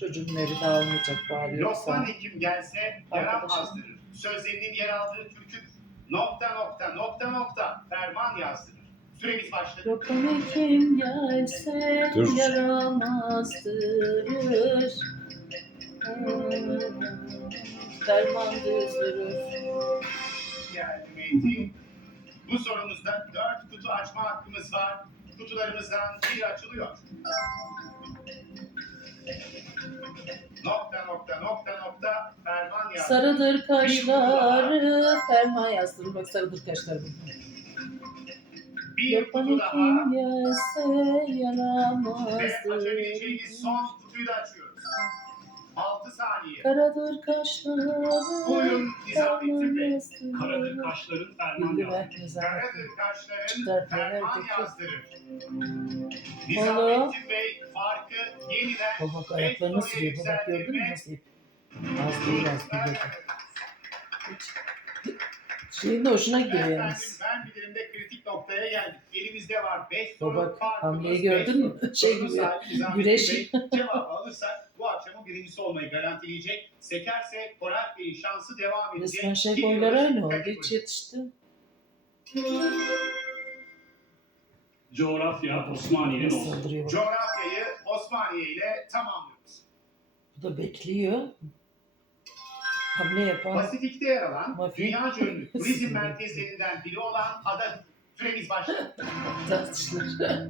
Çocuğun evi dağılmayacak bari Lokman. Hekim gelse yaram Arkadaşım. azdırır. Sözlerinin yer aldığı türkü nokta nokta nokta nokta ferman yazdırır. Süremiz başladı. Lokman kim gelse Dur. yaramazdırır. Derman düzdürür. Bu sorumuzda dört kutu açma hakkımız var. Kutularımızdan biri açılıyor. Nokta nokta nokta nokta ferman yazdırır. Sarıdır kaşları, ferman yazdırır. Bak sarıdır kaşları. Bir kutu daha. kim gelse Ve yaramazdırır. açabileceğimiz son kutuyu da açıyoruz. 6 saniye. Karadır kaşları, Buyurun Nizamettin Bey. Karadır kaşların ferman yazdırır. Karadır kaşların ferman yazdırır. Nizamettin Bey yeniden Bak ayaklarını sürüyor. Bak gördün mü nasıl? Az değil az biliyor. Şeyin de hoşuna gidiyor yalnız. ben bilirimde kritik noktaya geldik. Elimizde var 5 Bak soru bak hamleyi gördün mü? Şey gibi. güreş. Bey cevabı alırsak bu akşamın birincisi olmayı garantileyecek. Sekerse Koray Bey'in şansı devam edecek. Resmen şey boyları aynı oldu. Hiç yetişti. Coğrafya Osmaniye'nin olsun. Coğrafyayı Osmaniye ile tamamlıyoruz. Bu da bekliyor. Hamle yapan Pasifik'te yer alan Mafya. dünya ünlü turizm merkezlerinden biri olan ada süremiz başladı. tartışılır.